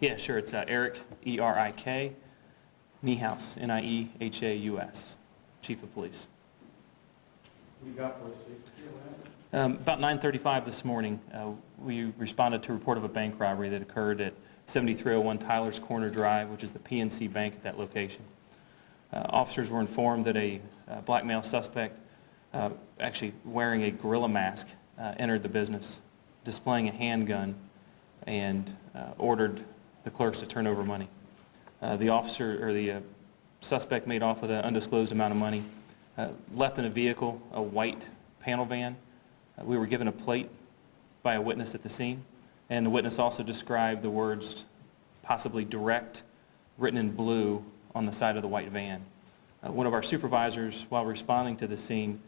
Yeah, sure. It's Eric, E-R-I-K, Niehaus, N-I-E-H-A-U-S, Chief of Police. You got police, Chief? About 9:35 this morning, we responded to a report of a bank robbery that occurred at 7301 Tyler's Corner Drive, which is the PNC Bank at that location. Officers were informed that a black male suspect, actually wearing a gorilla mask, entered the business, displaying a handgun, and ordered the clerks to turn over money. The suspect made off with an undisclosed amount of money, left in a vehicle, a white panel van. We were given a plate by a witness at the scene, and the witness also described the words possibly direct written in blue on the side of the white van. One of our supervisors, while responding to the scene,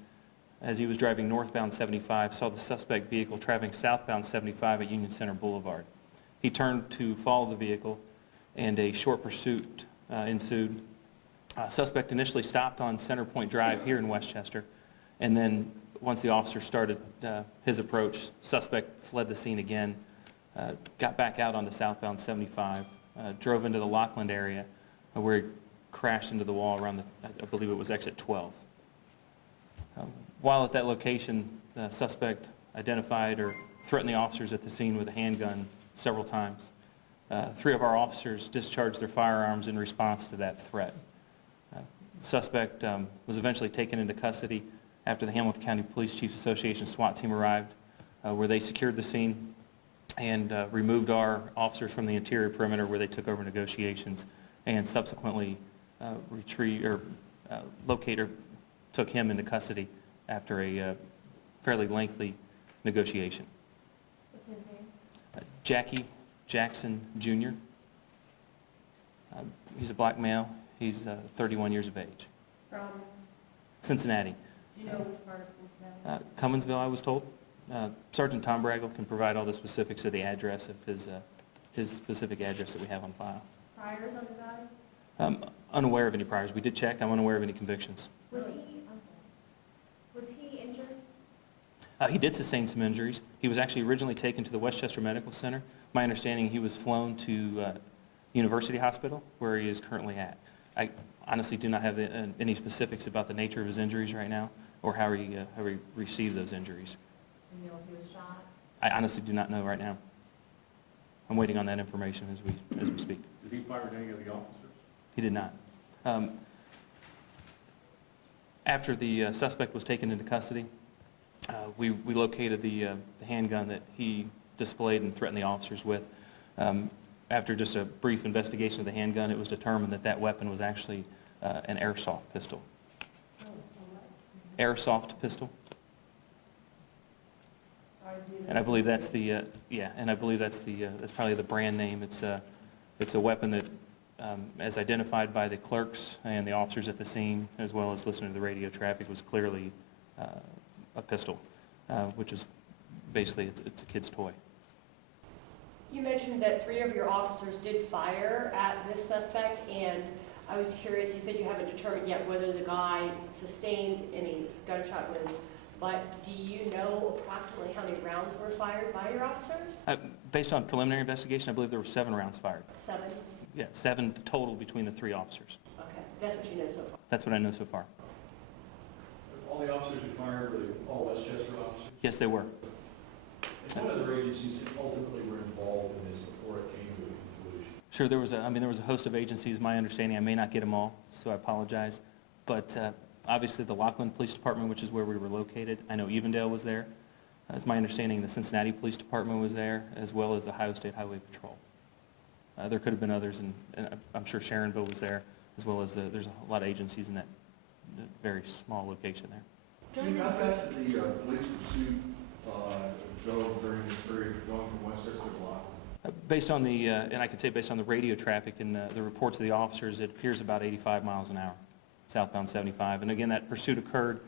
as he was driving northbound 75, saw the suspect vehicle traveling southbound 75 at Union Center Boulevard. He turned to follow the vehicle, and a short pursuit ensued. Suspect initially stopped on Center Point Drive here in Westchester, and then once the officer started his approach, suspect fled the scene again, got back out onto southbound 75, drove into the Lockland area where he crashed into the wall around I believe it was exit 12. While at that location, the suspect identified or threatened the officers at the scene with a handgun several times. 3 of our officers discharged their firearms in response to that threat. The suspect was eventually taken into custody after the Hamilton County Police Chiefs Association SWAT team arrived, where they secured the scene and removed our officers from the interior perimeter, where they took over negotiations and subsequently took him into custody after a fairly lengthy negotiation. What's his name? Jackie Jackson Jr. He's a black male. He's 31 years of age. From? Cincinnati. Do you know which part of Cincinnati? Cumminsville, I was told. Sergeant Tom Braggle can provide all the specifics of the address of his specific address that we have on file. Priors on the guy? I'm unaware of any priors. We did check. I'm unaware of any convictions. Was he injured? He did sustain some injuries. He was actually originally taken to the Westchester Medical Center. My understanding, he was flown to University Hospital, where he is currently at. I honestly do not have any specifics about the nature of his injuries right now, or how he received those injuries. You know if he was shot? I honestly do not know right now. I'm waiting on that information as we speak. Did he fire at any of the officers? He did not. After the suspect was taken into custody, we located the handgun that he displayed and threatened the officers with. After just a brief investigation of the handgun, it was determined that that weapon was actually an airsoft pistol. Airsoft pistol. And I believe that's the that's probably the brand name. It's a weapon that, as identified by the clerks and the officers at the scene, as well as listening to the radio traffic, was clearly a pistol, which is basically it's a kid's toy. You mentioned that 3 of your officers did fire at this suspect, and I was curious, you said you haven't determined yet whether the guy sustained any gunshot wounds, but do you know approximately how many rounds were fired by your officers? Based on preliminary investigation, I believe there were 7 rounds fired. 7? Yeah, 7 total between the 3 officers. Okay, that's what you know so far. That's what I know so far. All the officers who fired, were they all Westchester officers? Yes, they were. And what other agencies ultimately were involved in this before it came to a conclusion? Sure, there was a host of agencies. My understanding, I may not get them all, so I apologize. But obviously the Lockland Police Department, which is where we were located. I know Evendale was there. It's my understanding the Cincinnati Police Department was there, as well as the Ohio State Highway Patrol. There could have been others, and I'm sure Sharonville was there, as well as there's a lot of agencies in that very small location there. Chief, how fast did the police pursuit go during this period, going from Westchester to Lockland? Based on the, and I can say based on the radio traffic and the reports of the officers, it appears about 85 miles an hour, southbound 75. And again, that pursuit occurred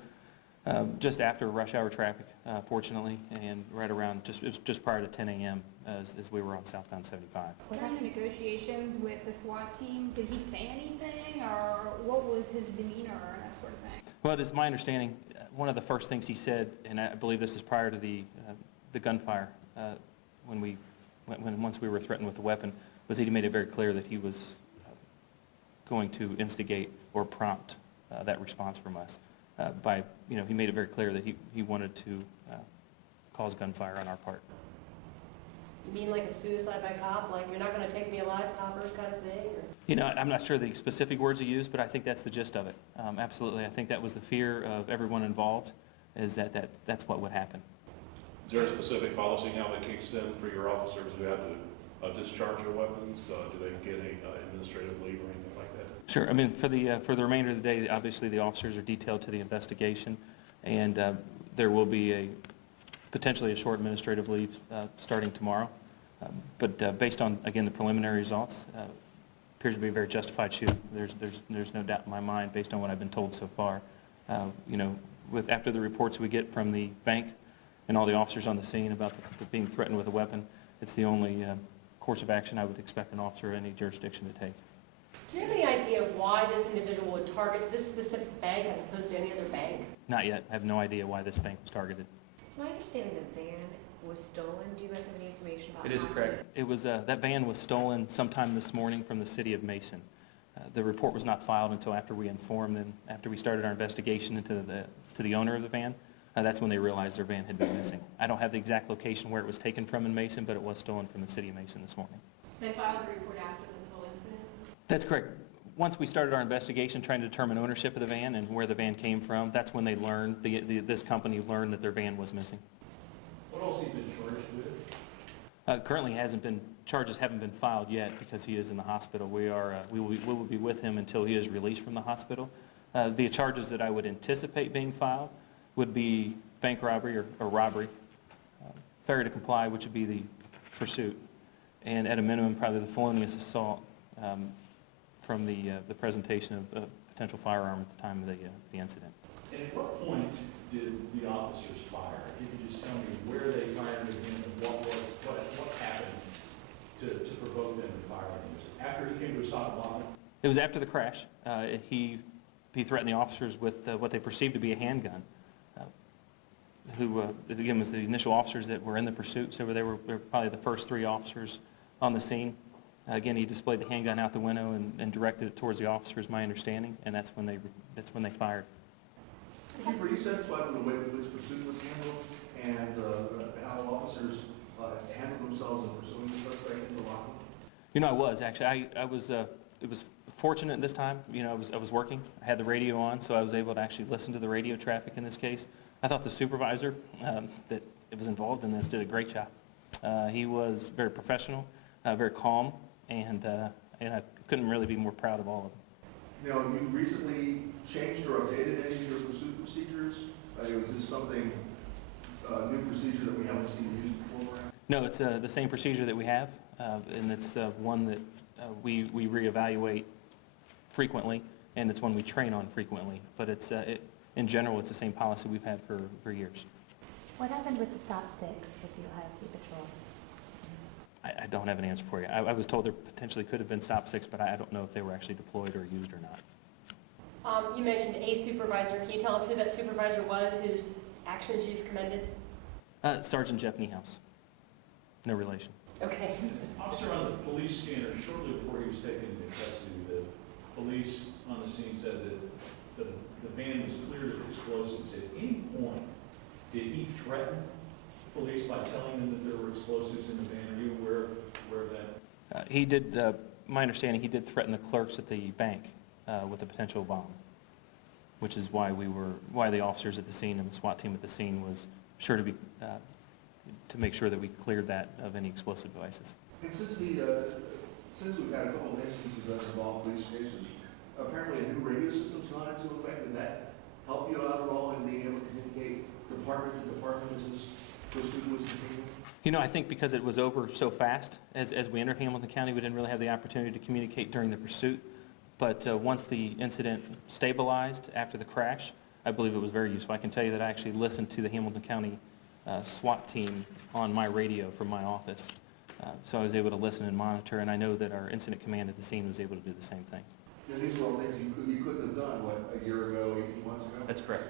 just after rush hour traffic, fortunately, and right around, it was just prior to 10 a.m. As we were on southbound 75. During the negotiations with the SWAT team, did he say anything, or what was his demeanor and that sort of thing? Well, it is my understanding, one of the first things he said, and I believe this is prior to the gunfire, when we once we were threatened with a weapon, was that he made it very clear that he was going to instigate or prompt that response from us. He made it very clear that he wanted to cause gunfire on our part. You mean like a suicide by cop, like you're not going to take me alive, coppers kind of thing? Or? I'm not sure the specific words he used, but I think that's the gist of it. Absolutely, I think that was the fear of everyone involved, is that's what would happen. Is there a specific policy now that kicks in for your officers who have to discharge their weapons? Do they get a administrative leave or anything like that? Sure. I mean, for the remainder of the day, obviously the officers are detailed to the investigation, and there will be potentially a short administrative leave starting tomorrow. But based on, again, the preliminary results, appears to be a very justified shooting. There's no doubt in my mind, based on what I've been told so far. After the reports we get from the bank and all the officers on the scene about being threatened with a weapon, it's the only course of action I would expect an officer in any jurisdiction to take. Do you have any idea why this individual would target this specific bank as opposed to any other bank? Not yet. I have no idea why this bank was targeted. It's my understanding the van was stolen. Do you guys have any information about It is correct. It was, that van was stolen sometime this morning from the city of Mason. The report was not filed until after we informed them, after we started our investigation into the owner of the van. That's when they realized their van had been missing. I don't have the exact location where it was taken from in Mason, but it was stolen from the city of Mason this morning. They filed a report after this whole incident? That's correct. Once we started our investigation trying to determine ownership of the van and where the van came from, that's when they learned, this company learned that their van was missing. What else has he been charged with? Currently charges haven't been filed yet because he is in the hospital. We will be with him until he is released from the hospital. The charges that I would anticipate being filed would be bank robbery or robbery, failure to comply, which would be the pursuit, and at a minimum probably the felonious assault from the presentation of a potential firearm at the time of the incident. And at what point did the officers fire? If you could just tell me where they fired again and what happened to provoke them to fire him? Was it after he came to a stop block? It was after the crash. He threatened the officers with what they perceived to be a handgun, who, again, was the initial officers that were in the pursuit, so they were probably the first 3 officers on the scene. Again, he displayed the handgun out the window and directed it towards the officers, my understanding, and that's when they fired. Chief, were you satisfied with the way the police pursuit was handled and how officers handled themselves in pursuing the suspect in the locker? I was actually. It was fortunate this time. I was working. I had the radio on, so I was able to actually listen to the radio traffic in this case. I thought the supervisor that was involved in this did a great job. He was very professional, very calm, and I couldn't really be more proud of all of them. Now, you recently changed or updated any of your pursuit procedures? Was this something, new procedure that we haven't seen used before? No, it's the same procedure that we have, and it's one that we reevaluate frequently, and it's one we train on frequently. But in general, it's the same policy we've had for years. What happened with the stop sticks with the Ohio State Patrol? I don't have an answer for you. I was told there potentially could have been stop sticks, but I don't know if they were actually deployed or used or not. You mentioned a supervisor. Can you tell us who that supervisor was, whose actions you commended? Sergeant Jeff Niehaus. No relation. Okay. Officer on the police scanner, shortly before he was taken into custody, the police on the scene said that the van was cleared of explosives. At any point, did he threaten police by telling them that there were explosives in the van? Are you aware of that? He did, my understanding, he did threaten the clerks at the bank with a potential bomb, which is why the officers at the scene and the SWAT team at the scene was sure to be, to make sure that we cleared that of any explosive devices. And since we've had a couple of instances that involve police cases, apparently a new radio system's gone into effect. Did that help you out at all in being able to communicate department to department as this pursuit was continuing? I think because it was over so fast, as we entered Hamilton County, we didn't really have the opportunity to communicate during the pursuit. But once the incident stabilized after the crash, I believe it was very useful. I can tell you that I actually listened to the Hamilton County SWAT team on my radio from my office. So I was able to listen and monitor, and I know that our incident command at the scene was able to do the same thing. And these were all things you couldn't have done, a year ago, 18 months ago? That's correct.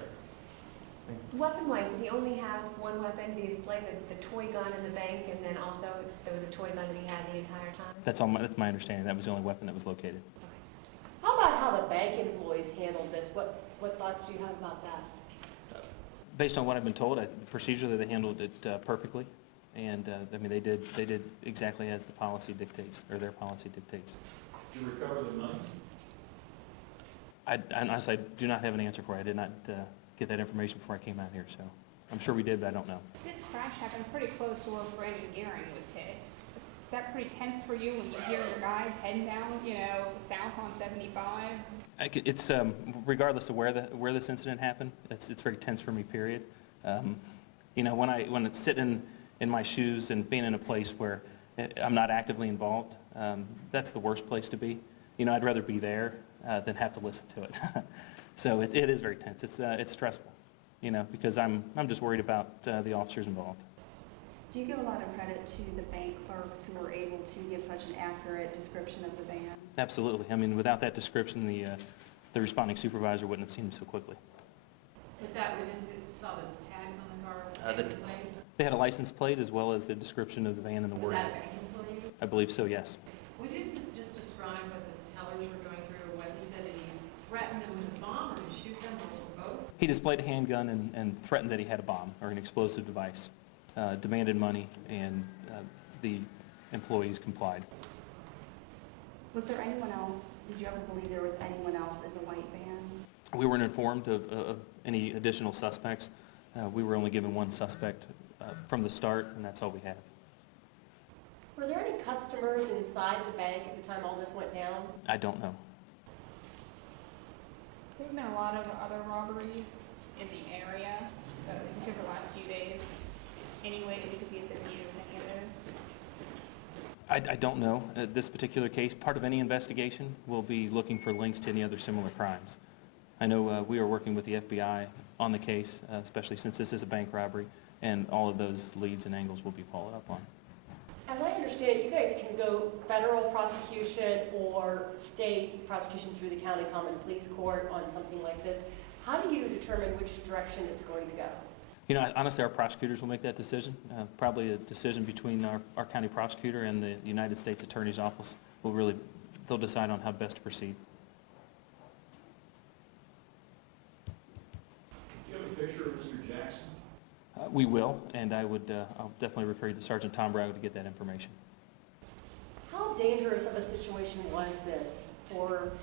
Weapon-wise, did he only have one weapon? Did he display the toy gun in the bank, and then also there was a toy gun that he had the entire time? That's my understanding. That was the only weapon that was located. How about how the bank employees handled this? What thoughts do you have about that? Based on what I've been told, procedurally they handled it perfectly, and I mean they did exactly as the policy dictates, or their policy dictates. Did you recover the money? I honestly do not have an answer for you. I did not get that information before I came out here, so I'm sure we did, but I don't know. This crash happened pretty close to where Brandon Gehring was hit. Is that pretty tense for you when you hear your guys heading down, south on 75? It's regardless of where this incident happened, it's very tense for me. Period. When it's sitting in my shoes and being in a place where I'm not actively involved, that's the worst place to be. I'd rather be there than have to listen to it. So it is very tense. It's stressful, because I'm just worried about the officers involved. Do you give a lot of credit to the bank clerks who were able to give such an accurate description of the van? Absolutely. I mean, without that description, the responding supervisor wouldn't have seen him so quickly. With that witness who saw the tags on the car, They had a license plate as well as the description of the van and the was wording. that a bank employee? I believe so, yes. Would you just describe what the tellers were going through, what he said? Did he threaten them with a bomb, or did he shoot them, or both? He displayed a handgun and threatened that he had a bomb or an explosive device, demanded money, and the employees complied. Was there anyone else, did you ever believe there was anyone else in the white van? We weren't informed of any additional suspects. We were only given one suspect from the start, and that's all we have. Were there any customers inside the bank at the time all this went down? I don't know. There have been a lot of other robberies in the area, just over the last few days. Any way that he could be associated with any of those? I don't know. This particular case, part of any investigation will be looking for links to any other similar crimes. I know we are working with the FBI on the case, especially since this is a bank robbery, and all of those leads and angles will be followed up on. As I understand it, you guys can go federal prosecution or state prosecution through the county common pleas court on something like this. How do you determine which direction it's going to go? Honestly, our prosecutors will make that decision. Probably a decision between our county prosecutor and the United States Attorney's Office. They'll decide on how best to proceed. Do you have a picture of Mr. Jackson? We will, and I'll definitely refer you to Sergeant Tom Brago to get that information. How dangerous of a situation was this for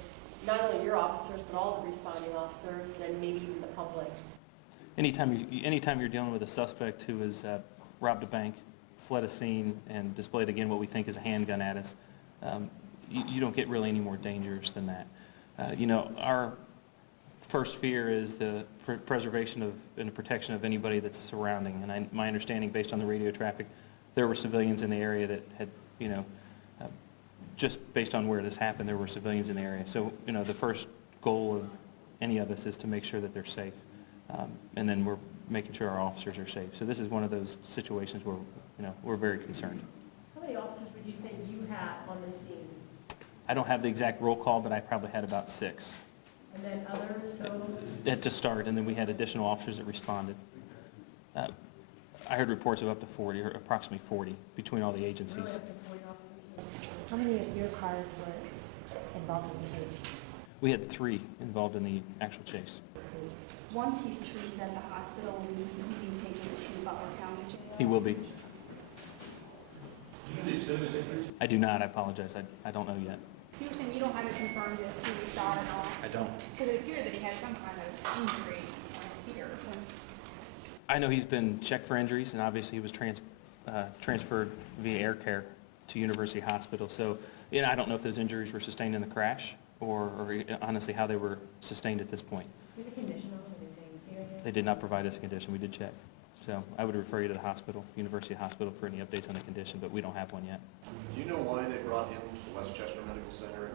not only your officers, but all the responding officers and maybe even the public? Anytime you're dealing with a suspect who has robbed a bank, fled a scene, and displayed again what we think is a handgun at us, you don't get really any more dangerous than that. Our first fear is the preservation of and the protection of anybody that's surrounding. And my understanding, based on the radio traffic, there were civilians in the area that had, just based on where this happened, there were civilians in the area. So, the first goal of any of us is to make sure that they're safe. And then we're making sure our officers are safe. So this is one of those situations where, we're very concerned. How many officers would you say you had on this scene? I don't have the exact roll call, but I probably had about 6. And then others total? To start, and then we had additional officers that responded. I heard reports of up to 40, or approximately 40, between all the agencies. How many of your cars were involved in the chase? We had 3 involved in the actual chase. Once he's treated at the hospital, will he be taken to Butler County Jail? He will be. Do you know the extent of his injuries? I do not. I apologize. I don't know yet. So you're saying you don't have it confirmed if he was shot or not? I don't. Because it appeared that he had some kind of injury here. I know he's been checked for injuries, and obviously he was transferred via air care to University Hospital. So, I don't know if those injuries were sustained in the crash or honestly how they were sustained at this point. Is the condition on him, is he serious? They did not provide us a condition. We did check. So I would refer you to the hospital, University Hospital, for any updates on the condition, but we don't have one yet. Do you know why they brought him to Westchester Medical Center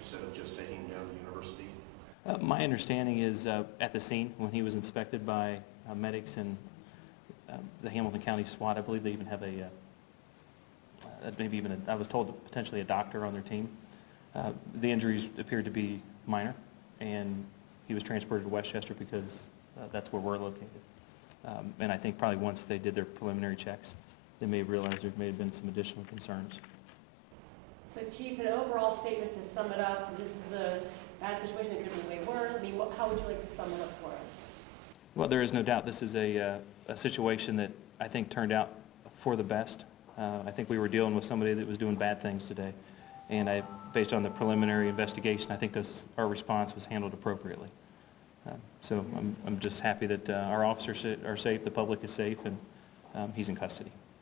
instead of just taking him down to the university? My understanding is at the scene, when he was inspected by medics and the Hamilton County SWAT, I believe they even have I was told potentially a doctor on their team. The injuries appeared to be minor, and he was transported to Westchester because That's where we're located. And I think probably once they did their preliminary checks, they may have realized there may have been some additional concerns. So Chief, an overall statement to sum it up, this is a bad situation that could be way worse. I mean, how would you like to sum it up for us? Well, there is no doubt this is a situation that I think turned out for the best. I think we were dealing with somebody that was doing bad things today. And based on the preliminary investigation, I think our response was handled appropriately. So I'm just happy that our officers are safe, the public is safe, and he's in custody.